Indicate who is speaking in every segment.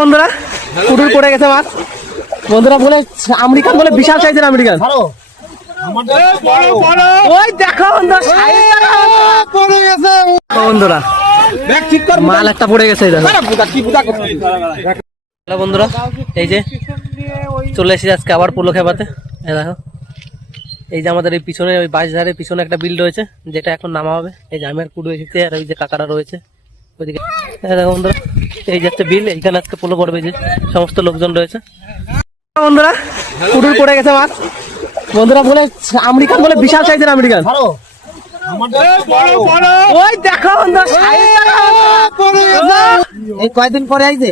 Speaker 1: বন্ধুরা কুটুর পড়ে গেছে মাছ। বন্ধুরা বলে আমেরিকান বলে বিশাল সাইজের আমেরিকান। ওই দেখো বন্ধুরা মাল একটা পড়ে গেছে এই হ্যালো বন্ধুরা এই যে চলে এসেছি আজকে আবার পোলো খেপাতে। দেখো এই যে আমাদের এই পিছনে ওই বাস ধারের পিছনে একটা বিল রয়েছে যেটা এখন নামা হবে। এই যে আমি আর কুডু এসেছি আর ওই যে কাকারা রয়েছে। ওইদিকে বন্ধুরা এই যে একটা বিল এইখানে আজকে পোলো পড়বে যে সমস্ত লোকজন রয়েছে। বন্ধুরা কুডুর পড়ে গেছে মাছ। বন্ধুরা বলে আমেরিকান বলে বিশাল সাইজের আমেরিকান। ওই দেখো বন্ধুরা
Speaker 2: এই কয়দিন পরে আইছে?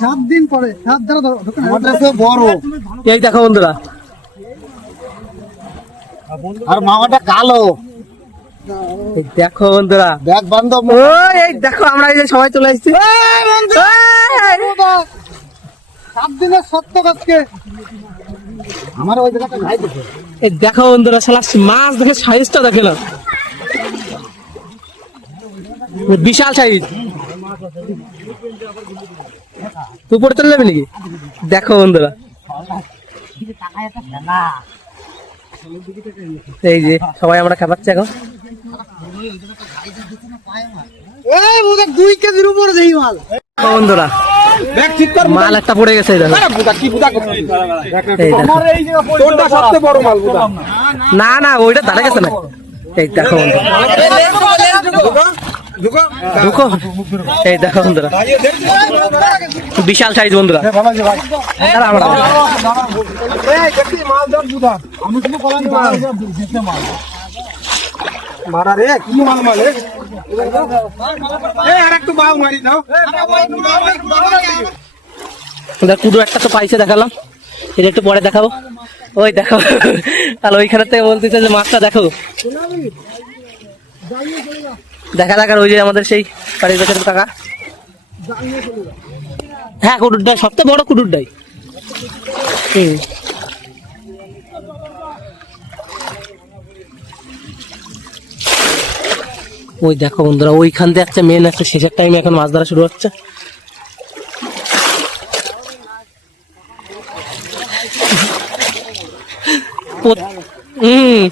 Speaker 3: সাত দিন পরে ধরো
Speaker 2: বড়।
Speaker 1: এই দেখো বন্ধুরা।
Speaker 2: আর মামাটা কালো।
Speaker 1: দেখো বন্ধুরা।
Speaker 2: ব্যাগ বন্ধ
Speaker 1: ও এই দেখো আমরা এই যে সবাই চলে এসেছি
Speaker 3: সাত দিনের সত্য আজকে।
Speaker 2: আমার ওই জায়গাটা নাই দেখে।
Speaker 1: এই দেখো বন্ধুরা শালা মাছ দেখে সাইজটা দেখে না বিশাল সাইজ। পড়ে চলে যাবি নাকি? দেখো বন্ধুরা। এই যে সবাই আমরা খাবাচ্ছি এখন
Speaker 3: এই বুঝে দুই কেজির উপরে দেই মাল।
Speaker 1: বন্ধুরা মাল একটা পড়ে গেছে না না ওইটা দাঁড়া গেছে না। এই দেখো বন্ধুরা। ঢুকো এই দেখো বন্ধুরা। বিশাল সাইজ বন্ধুরা। আর আমরা দেখ কুদু একটা তো পাইছে, দেখালাম। এটা একটু পরে দেখাবো। ওই দেখো তাহলে ওইখানে থেকে বলতেছে যে মাছটা দেখো। দেখা দেখার ওই যে আমাদের সেই বাড়ির পেছনের কাকা। হ্যাঁ কুটুরটাই সবচেয়ে বড় কুটুরটাই হুম। ওই দেখো বন্ধুরা ওইখান দিয়ে একটা মেন একটা শেষের টাইমে এখন মাছ ধরা শুরু হচ্ছে। হুম।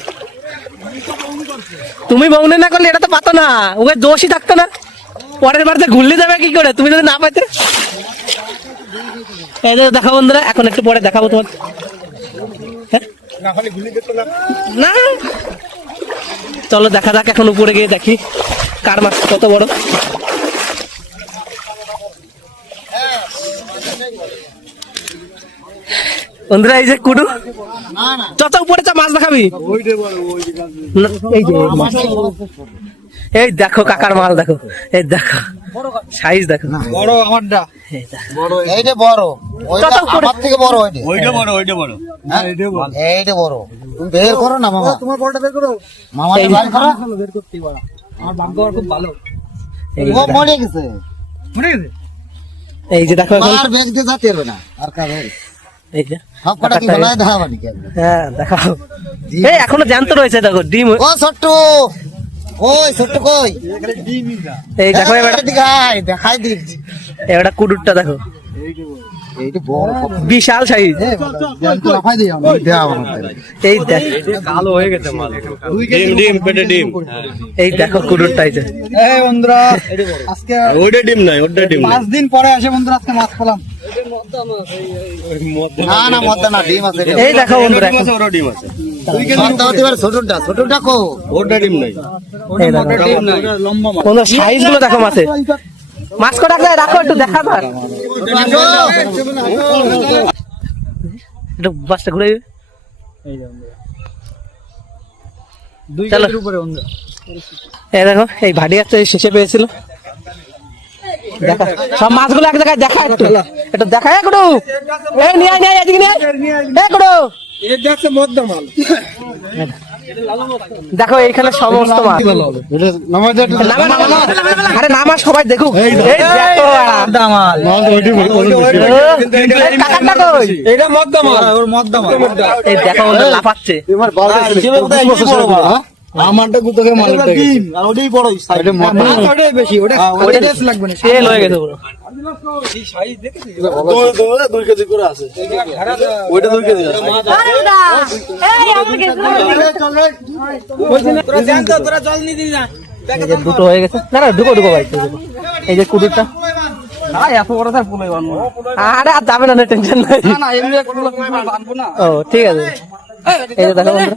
Speaker 1: তুমি বৌনে না করলে এটা তো পাতো না ওকে দোষই থাকতো না। পরের বার তো ঘুরলে যাবে কি করে তুমি যদি না পাইতে। এই বন্ধুরা এখন একটু পরে দেখাবো তোমার হ্যাঁ? না চলো দেখা যাক এখন উপরে গিয়ে দেখি কার মাছ কত বড়। বন্ধুরা এই যে কুডু চত উপরে চা মাছ দেখাবি? এই যে এই দেখো কাকার মাল দেখো। এই দেখো সাইজ দেখো।
Speaker 3: বড় আমারটা।
Speaker 1: এই দেখো।
Speaker 2: এইটা বড়। ওইটা আমার থেকে বড় ওইটা।
Speaker 4: ওইটা বড় ওইটা বড়।
Speaker 2: হ্যাঁ? এইটা বড়। তুমি বের করো না মামা।
Speaker 3: তোমার বড়টা বের করো।
Speaker 2: মামা
Speaker 1: এই-
Speaker 2: বের করো।
Speaker 3: বের করতেই পারো। আমার ভাগ্য খুব ভালো।
Speaker 2: ও মরে গেছে।
Speaker 3: গেছে?
Speaker 1: এই যে দেখো
Speaker 2: আর ব্যাগ দিয়ে যেতে হবে না আর কাবে
Speaker 1: এই যে
Speaker 2: সব কটা কি বলায় দেখাবা নাকি?
Speaker 1: হ্যাঁ দেখাও এই এখনও জ্যান্ত রয়েছে দেখো ডিম।
Speaker 2: ও ছোট্ট। ওই ছোট্ট কই?
Speaker 1: এই দেখো এবার
Speaker 2: এদিকে দেখাই দিচ্ছি।
Speaker 1: এবার কুডুরটা দেখো। বিশাল সাইজ
Speaker 3: লাফাই দিই আমি
Speaker 2: দেওয়া আমার
Speaker 1: এই
Speaker 4: ডিম ডিম পেটে ডিম।
Speaker 1: এই দেখো কুডুরটা এই যে
Speaker 3: এই বন্ধুরা আজকে
Speaker 4: ওইটা ডিম নাই ওটা ডিম
Speaker 3: পাঁচ দিন পরে আসে বন্ধুরা আজকে মাছ পেলাম।
Speaker 2: না না মধ্যে না ডিম আছে
Speaker 1: এই দেখো বন্ধুরা
Speaker 4: ওটা ডিম আছে।
Speaker 1: এই সাইজগুলো দেখো মাছে। মাছ কটা রাখো একটু দেখা একটু দেখো, এই ভাটি শেষে পেয়েছিল। দেখা, সব মাছগুলো এক জায়গায় দেখা একটু। দেখা একটু। এই নিয়ে নিয়ে নিয়ে একটু দেখো এইখানে সমস্ত মাছ। আরে নামা সবাই দেখুক। দেখো লাফাচ্ছে।
Speaker 3: আমারটা গুতোকে মালটা ডিম আর ওটাই বড় সাইজ মাছ ওটাই বেশি ওটা ওটা টেস্ট লাগবে না
Speaker 1: তেল হয়ে গেছে পুরো।
Speaker 4: দুই কেজি করে আছে। ওইটা দুই কেজি আছে।
Speaker 1: এই যে দুটো হয়ে গেছে। না না ঢুকো ঢুকো ভাই এই যে কুড়িটা
Speaker 3: এত বড় পুলাই বানবো
Speaker 1: আরে আর যাবে না টেনশন নাই।
Speaker 3: না এমনি পুলো বানবো না
Speaker 1: ও ঠিক আছে। এই দেখো বন্ধুরা।